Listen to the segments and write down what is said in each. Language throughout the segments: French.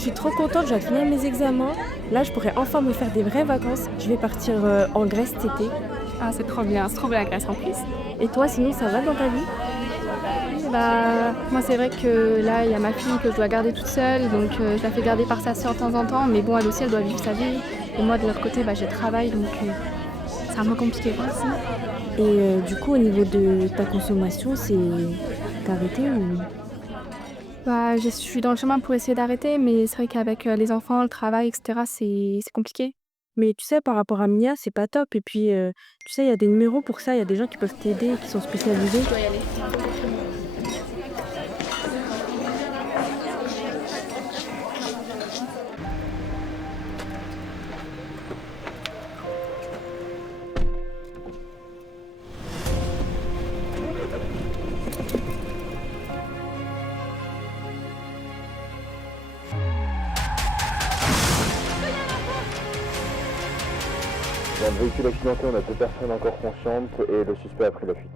Je suis trop contente, je viens de finir mes examens. Là, je pourrais enfin me faire des vraies vacances. Je vais partir en Grèce cet été. Ah, c'est trop bien la Grèce en plus. Et toi, sinon, ça va dans ta vie? Bah, moi, c'est vrai que là, il y a ma fille que je dois garder toute seule, donc je la fais garder par sa sœur de temps en temps, mais bon, elle aussi, elle doit vivre sa vie. Et moi, de l'autre côté, bah, j'ai travail, donc c'est un peu compliqué, quoi. Et du coup, au niveau de ta consommation, t'as arrêté ou... Bah, je suis dans le chemin pour essayer d'arrêter, mais c'est vrai qu'avec les enfants, le travail, etc., c'est compliqué. Mais tu sais, par rapport à Mia, c'est pas top. Et puis, tu sais, il y a des numéros pour ça. Il y a des gens qui peuvent t'aider, qui sont spécialisés. Dans le véhicule accidenté, on a 2 personnes encore conscientes et le suspect a pris la fuite.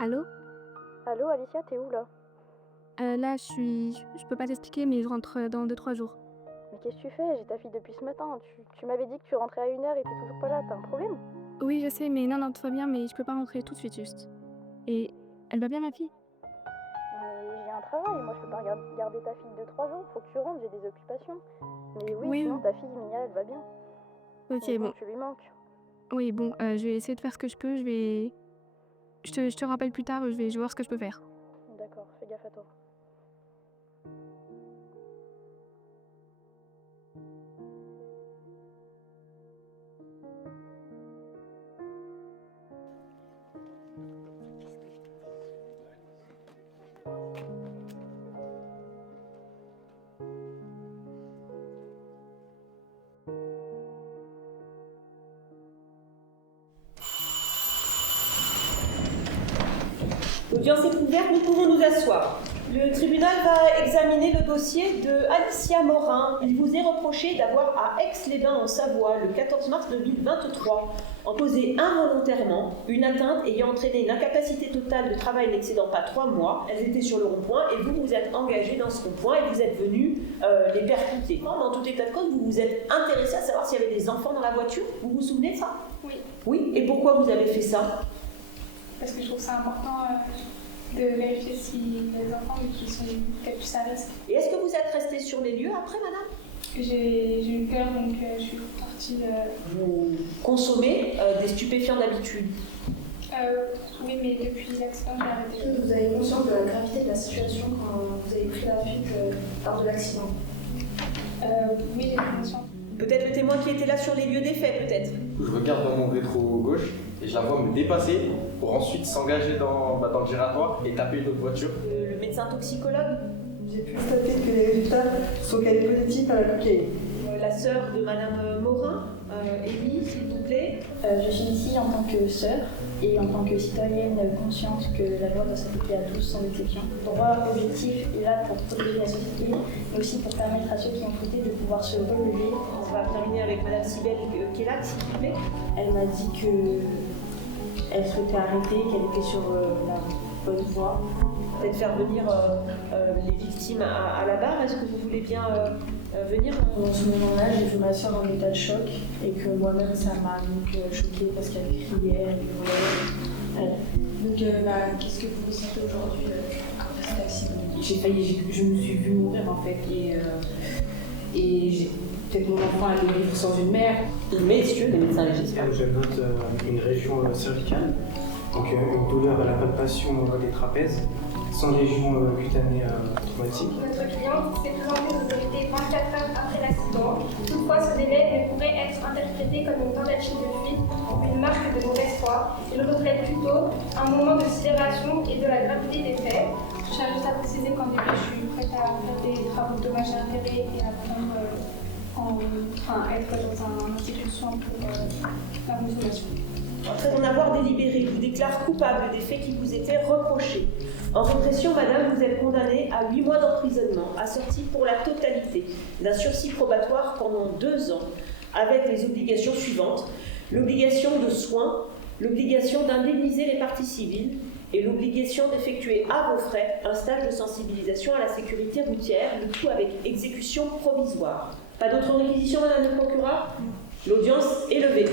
Allô? Allô, Alicia, t'es où là? Là, je peux pas t'expliquer, mais je rentre dans 2-3 jours. Mais qu'est-ce que tu fais? J'ai ta fille depuis ce matin. Tu m'avais dit que tu rentrais à 1h et t'es toujours pas là. T'as un problème? Oui, je sais, mais non, tout va bien, mais je peux pas rentrer tout de suite, juste. Et elle va bien, ma fille? J'ai un travail. Moi, je peux pas garder ta fille 2-3 jours. Faut que tu rentres, j'ai des occupations. Mais oui, Oui, sinon oui. ta fille, Mia, elle va bien. Ok, Mais bon, bon. tu lui manques. Oui, bon, je vais essayer de faire ce que je peux. Je te rappelle plus tard, je vais voir ce que je peux faire. D'accord, fais gaffe à toi. L'audience est ouverte, nous pouvons nous asseoir. Le tribunal va examiner le dossier de Alicia Morin. Il vous est reproché d'avoir à Aix-les-Bains en Savoie, le 14 mars 2023, causé involontairement une atteinte ayant entraîné une incapacité totale de travail n'excédant pas 3 mois. Elles étaient sur le rond-point et vous vous êtes engagé dans ce rond-point et vous êtes venu les percuter. Dans tout état de cause, vous vous êtes intéressé à savoir s'il y avait des enfants dans la voiture. Vous vous souvenez de ça? Oui. Oui, et pourquoi vous avez fait ça? Parce que je trouve ça important de vérifier si les enfants qui sont peut-être plus à risque. Et est-ce que vous êtes resté sur les lieux après, madame? J'ai eu peur, donc je suis partie. Vous consommez des stupéfiants d'habitude? Oui, mais depuis l'accident, j'ai arrêté. Vous avez conscience de la gravité de la situation quand vous avez pris la fuite lors de l'accident? Oui, j'ai conscience. Peut-être le témoin qui était là sur les lieux des faits, peut-être. Je regarde dans mon rétro gauche et je la vois me dépasser pour ensuite s'engager dans le giratoire et taper une autre voiture. Le médecin toxicologue, J'ai pu constater que les résultats sont qu'elle est positive à la cocaïne. la sœur de madame Morin, Élie, s'il vous plaît. Je suis ici en tant que sœur et en tant que citoyenne consciente que la loi doit s'appliquer à tous sans exception. Le droit objectif est là pour protéger la société, mais aussi pour permettre à ceux qui ont fauté de pouvoir se relever. On va terminer avec madame Cybèle Kellag, s'il vous plaît. Elle m'a dit qu'elle souhaitait arrêter, qu'elle était sur la bonne voie. Peut-être faire venir les victimes à la barre. Est-ce que vous voulez bien venir? Dans ce moment-là, j'ai vu ma soeur en état de choc et que moi-même, ça m'a donc choquée parce qu'elle criait, elle hurlait. Donc, qu'est-ce que vous ressentez aujourd'hui après cet accident? Je me suis vue mourir en fait et peut-être mon enfant allait vivre sans une mère. Messieurs, les médecins légistes. Je note une région cervicale, donc une douleur à la palpation des trapèzes, sans lésion cutanée traumatique. Notre cliente s'est présentée aux autorités 24 heures après l'accident. Toutefois, ce délai ne pourrait être interprété comme une tentative de fuite ou une marque de mauvaise foi. Il reflète plutôt un moment de sidération et de la gravité des faits. Je tiens juste à préciser qu'en début, je suis prête à faire des travaux de dommages et intérêts et à prendre, être dans un institut de soins pour la consommation. Après en avoir délibéré, vous déclare coupable des faits qui vous étaient reprochés. En répression, madame, vous êtes condamnée à 8 mois d'emprisonnement, assorti pour la totalité d'un sursis probatoire pendant 2 ans, avec les obligations suivantes: l'obligation de soins, l'obligation d'indemniser les parties civiles et l'obligation d'effectuer à vos frais un stage de sensibilisation à la sécurité routière, le tout avec exécution provisoire. Pas d'autres réquisitions, madame le procureur ? L'audience est levée.